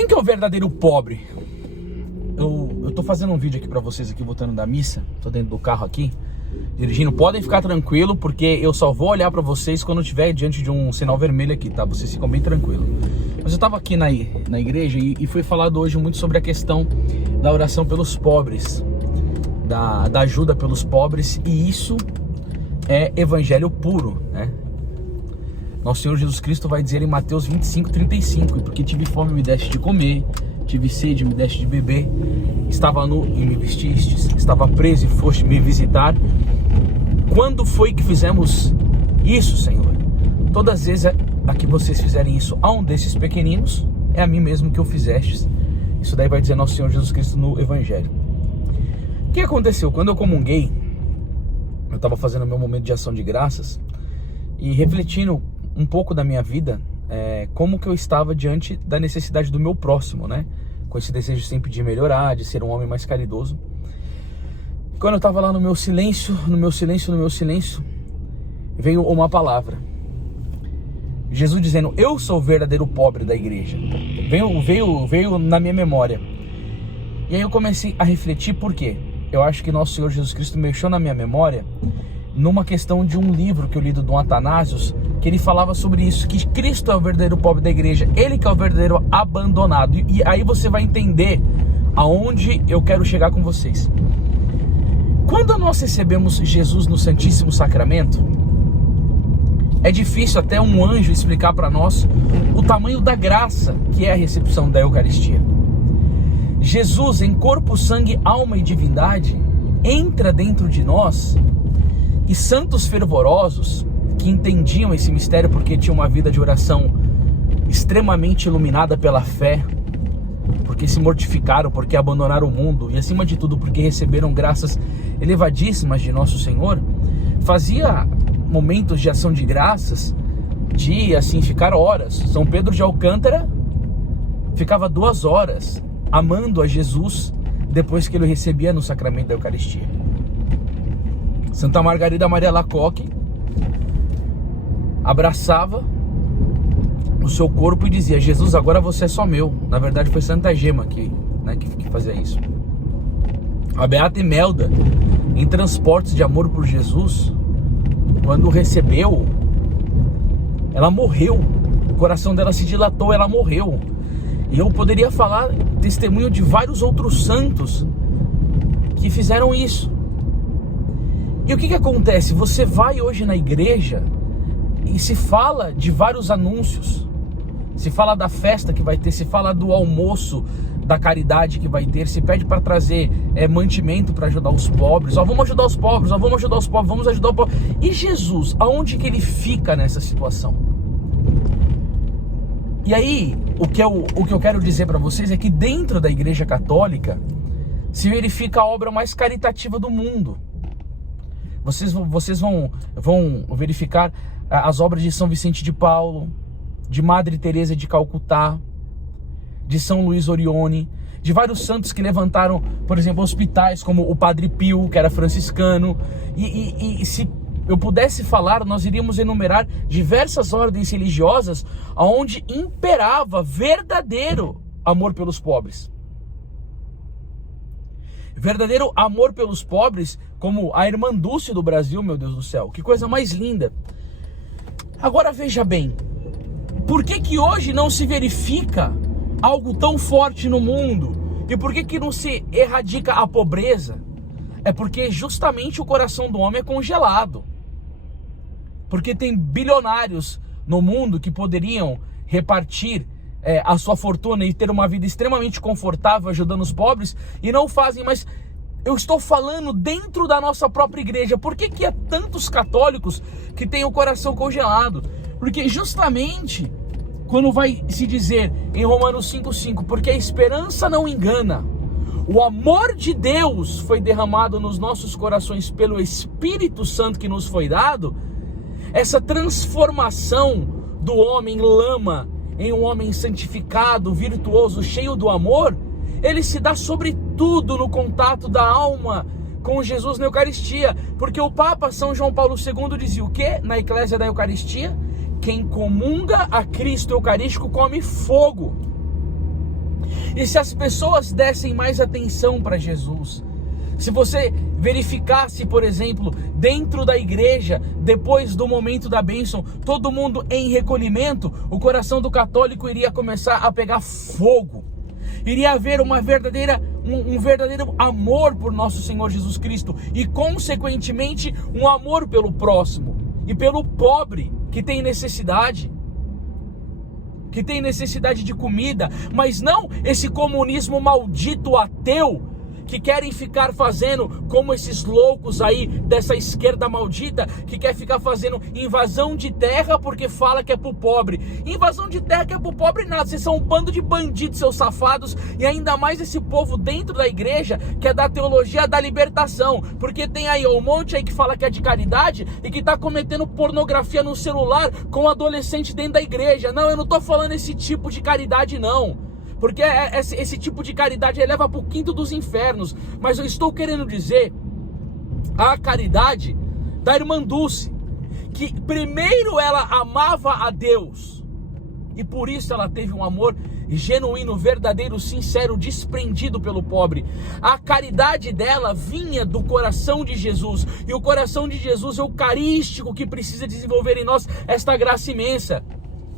Quem que é o verdadeiro pobre? Eu tô fazendo um vídeo aqui pra vocês aqui, voltando da missa. Tô dentro do carro aqui, dirigindo. Podem ficar tranquilo, porque eu só vou olhar pra vocês quando eu estiver diante de um sinal vermelho aqui, tá? Vocês ficam bem tranquilos. Mas eu tava aqui na igreja e foi falado hoje muito sobre a questão da oração pelos pobres, da ajuda pelos pobres, e isso é evangelho puro, né? Nosso Senhor Jesus Cristo vai dizer em Mateus 25:35: "E porque tive fome, me deste de comer, tive sede, me deste de beber, estava nu e me vestistes, estava preso e foste me visitar." Quando foi que fizemos isso, Senhor? Todas as vezes a que vocês fizerem isso a um desses pequeninos, é a mim mesmo que o fizestes. Isso daí vai dizer nosso Senhor Jesus Cristo no Evangelho. O que aconteceu? Quando eu comunguei, eu estava fazendo o meu momento de ação de graças e refletindo um pouco da minha vida, como que eu estava diante da necessidade do meu próximo, né? Com esse desejo sempre de melhorar, de ser um homem mais caridoso. Quando eu estava lá no meu silêncio, veio uma palavra. Jesus dizendo: "Eu sou o verdadeiro pobre da igreja." Veio na minha memória. E aí eu comecei a refletir por quê. Eu acho que nosso Senhor Jesus Cristo mexeu na minha memória numa questão de um livro que eu li do Dom Atanasius, que ele falava sobre isso, que Cristo é o verdadeiro pobre da igreja, ele que é o verdadeiro abandonado. E aí você vai entender aonde eu quero chegar com vocês. Quando nós recebemos Jesus no Santíssimo Sacramento, é difícil até um anjo explicar para nós o tamanho da graça que é a recepção da Eucaristia. Jesus, em corpo, sangue, alma e divindade, entra dentro de nós, e santos fervorosos que entendiam esse mistério porque tinham uma vida de oração extremamente iluminada pela fé, porque se mortificaram, porque abandonaram o mundo e, acima de tudo, porque receberam graças elevadíssimas de Nosso Senhor, fazia momentos de ação de graças de, assim, ficar horas. São Pedro de Alcântara ficava 2 horas amando a Jesus depois que ele recebia no sacramento da Eucaristia. Santa Margarida Maria Alacoque abraçava o seu corpo e dizia: "Jesus, agora você é só meu." Na verdade foi Santa Gema que fazia isso. A Beata Imelda, em transportes de amor por Jesus, quando o recebeu, ela morreu. O coração dela se dilatou, ela morreu. E eu poderia falar testemunho de vários outros santos que fizeram isso. E o que acontece? Você vai hoje na igreja e se fala de vários anúncios. Se fala da festa que vai ter, se fala do almoço da caridade que vai ter, se pede para trazer mantimento para ajudar os pobres. Vamos ajudar os pobres, vamos ajudar os pobres, vamos ajudar o pobre. E Jesus, aonde que ele fica nessa situação? E aí, o que eu quero dizer para vocês é que dentro da Igreja Católica se verifica a obra mais caritativa do mundo. Vocês vão verificar as obras de São Vicente de Paulo, de Madre Teresa de Calcutá, de São Luís Orione, de vários santos que levantaram, por exemplo, hospitais, como o Padre Pio, que era franciscano. E se eu pudesse falar, nós iríamos enumerar diversas ordens religiosas onde imperava verdadeiro amor pelos pobres. Verdadeiro amor pelos pobres, como a Irmã Dulce do Brasil, meu Deus do céu, que coisa mais linda. Agora veja bem, por que hoje não se verifica algo tão forte no mundo? E por que não se erradica a pobreza? É porque justamente o coração do homem é congelado. Porque tem bilionários no mundo que poderiam repartir a sua fortuna e ter uma vida extremamente confortável ajudando os pobres e não fazem. Mas eu estou falando dentro da nossa própria igreja. Por que há tantos católicos que têm o coração congelado? Porque justamente quando vai se dizer em Romanos 5,5, porque a esperança não engana, o amor de Deus foi derramado nos nossos corações pelo Espírito Santo que nos foi dado. Essa transformação do homem lama em um homem santificado, virtuoso, cheio do amor, ele se dá sobretudo no contato da alma com Jesus na Eucaristia. Porque o Papa São João Paulo II dizia o quê? Na Eclésia da Eucaristia: quem comunga a Cristo Eucarístico come fogo. E se as pessoas dessem mais atenção para Jesus, se você verificasse, por exemplo, dentro da igreja, depois do momento da bênção, todo mundo em recolhimento, o coração do católico iria começar a pegar fogo. Iria haver um verdadeiro amor por nosso Senhor Jesus Cristo e, consequentemente, um amor pelo próximo e pelo pobre que tem necessidade de comida, mas não esse comunismo maldito ateu que querem ficar fazendo como esses loucos aí dessa esquerda maldita, que quer ficar fazendo invasão de terra porque fala que é pro pobre. Invasão de terra que é pro pobre nada, vocês são um bando de bandidos, seus safados, e ainda mais esse povo dentro da igreja que é da teologia da libertação, porque tem aí um monte aí que fala que é de caridade e que tá cometendo pornografia no celular com adolescente dentro da igreja. Não, eu não tô falando esse tipo de caridade não, porque esse tipo de caridade eleva para o quinto dos infernos. Mas eu estou querendo dizer a caridade da irmã Dulce, que primeiro ela amava a Deus, e por isso ela teve um amor genuíno, verdadeiro, sincero, desprendido pelo pobre. A caridade dela vinha do coração de Jesus, e o coração de Jesus é eucarístico, que precisa desenvolver em nós esta graça imensa.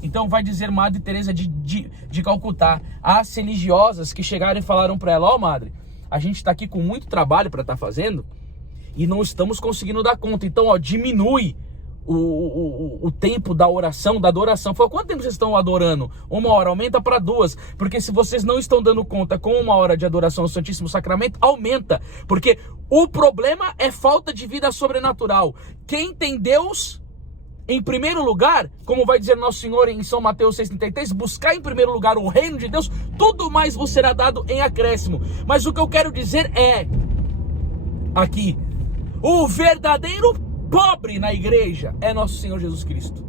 Então vai dizer Madre Teresa de Calcutá, as religiosas que chegaram e falaram para ela: ó, madre, a gente está aqui com muito trabalho para estar fazendo e não estamos conseguindo dar conta, então ó, diminui o tempo da oração, da adoração. Falou: quanto tempo vocês estão adorando? 1 hora, aumenta para 2, porque se vocês não estão dando conta com 1 hora de adoração ao Santíssimo Sacramento, aumenta, porque o problema é falta de vida sobrenatural. Quem tem Deus em primeiro lugar, como vai dizer Nosso Senhor em São Mateus 6,33, buscar em primeiro lugar o reino de Deus, tudo mais vos será dado em acréscimo. Mas o que eu quero dizer é, aqui, o verdadeiro pobre na igreja é Nosso Senhor Jesus Cristo.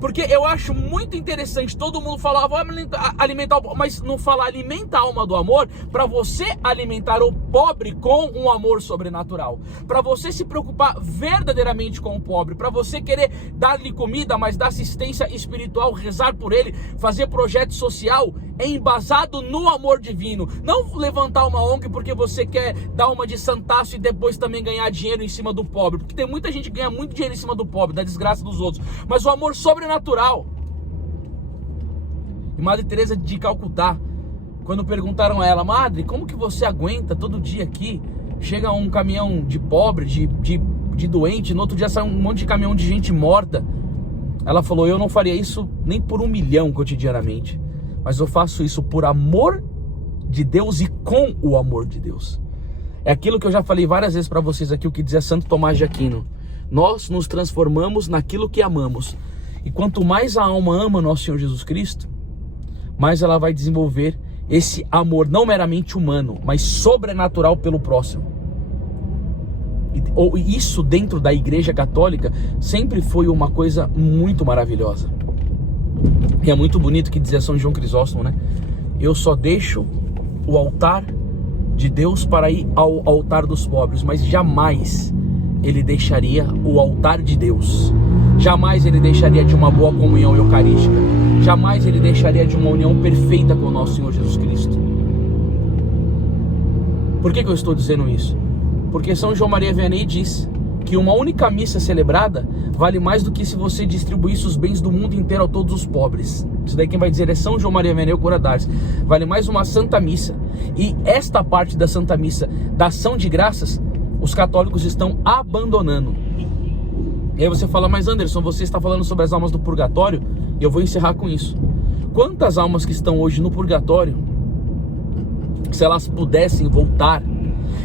Porque eu acho muito interessante, todo mundo fala, vou alimentar o pobre, mas não fala alimentar a alma do amor, para você alimentar o pobre com um amor sobrenatural, para você se preocupar verdadeiramente com o pobre, para você querer dar-lhe comida, mas dar assistência espiritual, rezar por ele, fazer projeto social, é embasado no amor divino. Não levantar uma ONG porque você quer dar uma de santaço e depois também ganhar dinheiro em cima do pobre, porque tem muita gente que ganha muito dinheiro em cima do pobre, da desgraça dos outros, mas o amor sobrenatural. E Madre Teresa de Calcutá, quando perguntaram a ela: madre, como que você aguenta todo dia aqui? Chega um caminhão de pobre, de doente, no outro dia sai um monte de caminhão de gente morta. Ela falou: eu não faria isso nem por 1 milhão cotidianamente, mas eu faço isso por amor de Deus e com o amor de Deus. É aquilo que eu já falei várias vezes para vocês aqui, o que dizia Santo Tomás de Aquino: nós nos transformamos naquilo que amamos. E quanto mais a alma ama Nosso Senhor Jesus Cristo, mais ela vai desenvolver esse amor não meramente humano, mas sobrenatural pelo próximo. E isso dentro da Igreja Católica sempre foi uma coisa muito maravilhosa. E é muito bonito que dizia São João Crisóstomo, né? Eu só deixo o altar de Deus para ir ao altar dos pobres, mas jamais ele deixaria o altar de Deus. Jamais ele deixaria de uma boa comunhão eucarística. Jamais ele deixaria de uma união perfeita com o nosso Senhor Jesus Cristo. Por que eu estou dizendo isso? Porque São João Maria Vianney diz que uma única missa celebrada vale mais do que se você distribuísse os bens do mundo inteiro a todos os pobres. Isso daí quem vai dizer é São João Maria Vianney, o Cura d'Ars. Vale mais uma Santa Missa. E esta parte da Santa Missa, da ação de graças, os católicos estão abandonando. E aí você fala: mas Anderson, você está falando sobre as almas do purgatório? E eu vou encerrar com isso. Quantas almas que estão hoje no purgatório, se elas pudessem voltar,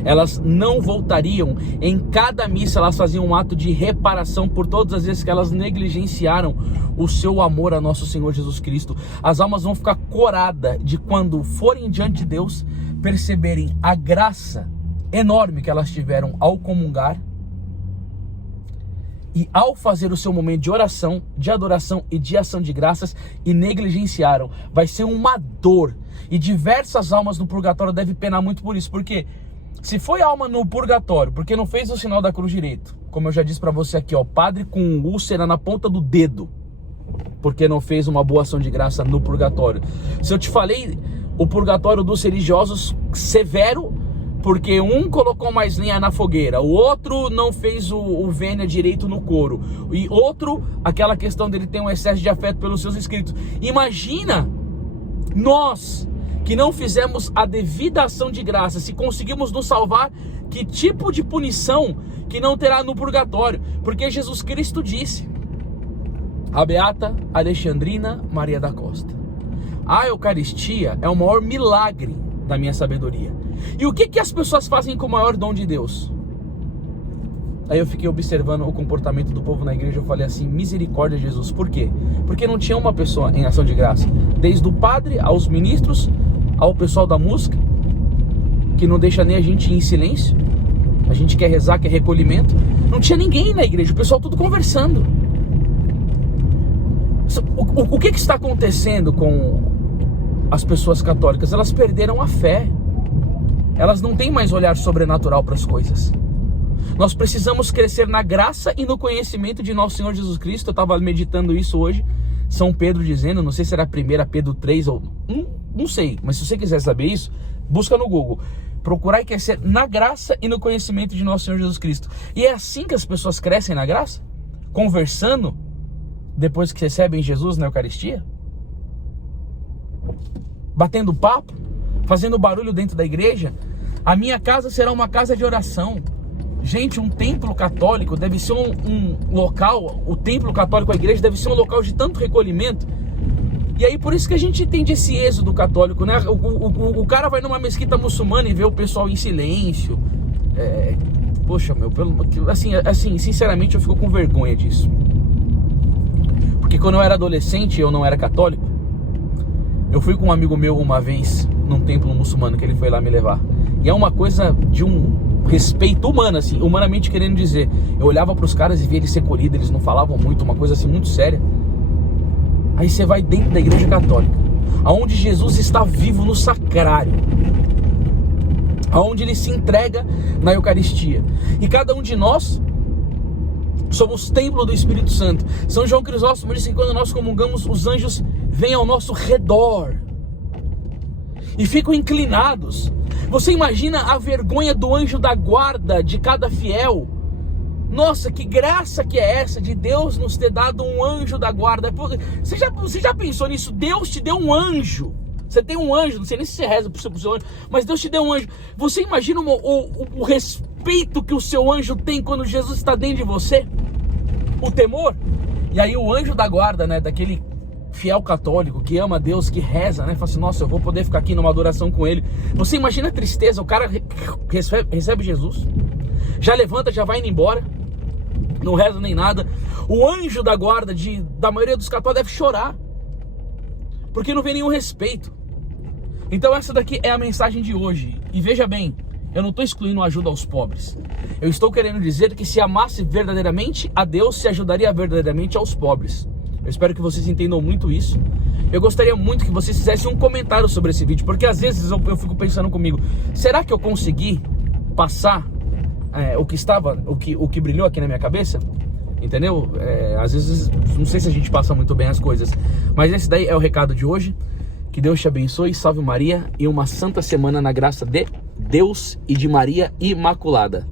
elas não voltariam? Em cada missa elas faziam um ato de reparação por todas as vezes que elas negligenciaram o seu amor a nosso Senhor Jesus Cristo. As almas vão ficar coradas de quando forem diante de Deus, perceberem a graça enorme que elas tiveram ao comungar e ao fazer o seu momento de oração, de adoração e de ação de graças, e negligenciaram. Vai ser uma dor, e diversas almas no purgatório devem penar muito por isso, porque se foi alma no purgatório porque não fez o sinal da cruz direito, como eu já disse para você aqui, ó, padre com úlcera na ponta do dedo, porque não fez uma boa ação de graça no purgatório. Se eu te falei o purgatório dos religiosos severo, porque um colocou mais lenha na fogueira, o outro não fez o vênia direito no couro, e outro, aquela questão dele ter um excesso de afeto pelos seus inscritos. Imagina nós que não fizemos a devida ação de graça, se conseguimos nos salvar, que tipo de punição que não terá no purgatório? Porque Jesus Cristo disse: a beata Alexandrina Maria da Costa, a Eucaristia é o maior milagre da minha sabedoria. E o que as pessoas fazem com o maior dom de Deus? Aí eu fiquei observando o comportamento do povo na igreja. Eu falei assim: misericórdia, Jesus. Por quê? Porque não tinha uma pessoa em ação de graça, desde o padre aos ministros, ao pessoal da música, que não deixa nem a gente ir em silêncio. A gente quer rezar, quer recolhimento. Não tinha ninguém na igreja, o pessoal tudo conversando. O que está acontecendo com as pessoas católicas? Elas perderam a fé. Elas não têm mais olhar sobrenatural para as coisas. Nós precisamos crescer na graça e no conhecimento de nosso Senhor Jesus Cristo. Eu estava meditando isso hoje. São Pedro dizendo, não sei se era 1 Pedro 3 ou... não sei, mas se você quiser saber isso, busca no Google. Procurar e crescer na graça e no conhecimento de nosso Senhor Jesus Cristo. E é assim que as pessoas crescem na graça? Conversando depois que recebem Jesus na Eucaristia? Batendo papo? Fazendo barulho dentro da igreja? A minha casa será uma casa de oração. Gente, um templo católico deve ser um local, o templo católico, a igreja, deve ser um local de tanto recolhimento. E aí por isso que a gente entende esse êxodo católico, né? O cara vai numa mesquita muçulmana e vê o pessoal em silêncio. Poxa, meu, assim, sinceramente eu fico com vergonha disso. Porque quando eu era adolescente, eu não era católico. Eu fui com um amigo meu uma vez num templo muçulmano que ele foi lá me levar. E é uma coisa de um respeito humano, assim, humanamente querendo dizer. Eu olhava para os caras e via eles recolhidos, eles não falavam muito, uma coisa assim muito séria. Aí você vai dentro da igreja católica, aonde Jesus está vivo no sacrário, aonde ele se entrega na Eucaristia. E cada um de nós somos templo do Espírito Santo. São João Crisóstomo disse que quando nós comungamos, os anjos vêm ao nosso redor e ficam inclinados. Você imagina a vergonha do anjo da guarda de cada fiel? Nossa, que graça que é essa de Deus nos ter dado um anjo da guarda. Você já pensou nisso? Deus te deu um anjo. Você tem um anjo, não sei nem se você reza pro seu anjo, mas Deus te deu um anjo. Você imagina o respeito que o seu anjo tem quando Jesus está dentro de você? O temor? E aí o anjo da guarda, né, daquele fiel católico que ama Deus, que reza, né, fala assim: nossa, eu vou poder ficar aqui numa adoração com ele. Você imagina a tristeza? O cara recebe Jesus, já levanta, já vai indo embora, não reza nem nada. O anjo da guarda da maioria dos católicos deve chorar, porque não vê nenhum respeito. Então essa daqui é a mensagem de hoje. E veja bem, eu não estou excluindo a ajuda aos pobres. Eu estou querendo dizer que se amasse verdadeiramente a Deus, se ajudaria verdadeiramente aos pobres. Eu espero que vocês entendam muito isso. Eu gostaria muito que vocês fizessem um comentário sobre esse vídeo, porque às vezes eu fico pensando comigo: será que eu consegui passar o que brilhou aqui na minha cabeça? Entendeu? Às vezes, não sei se a gente passa muito bem as coisas. Mas esse daí é o recado de hoje. Que Deus te abençoe, salve Maria, e uma santa semana na graça de Deus e de Maria Imaculada.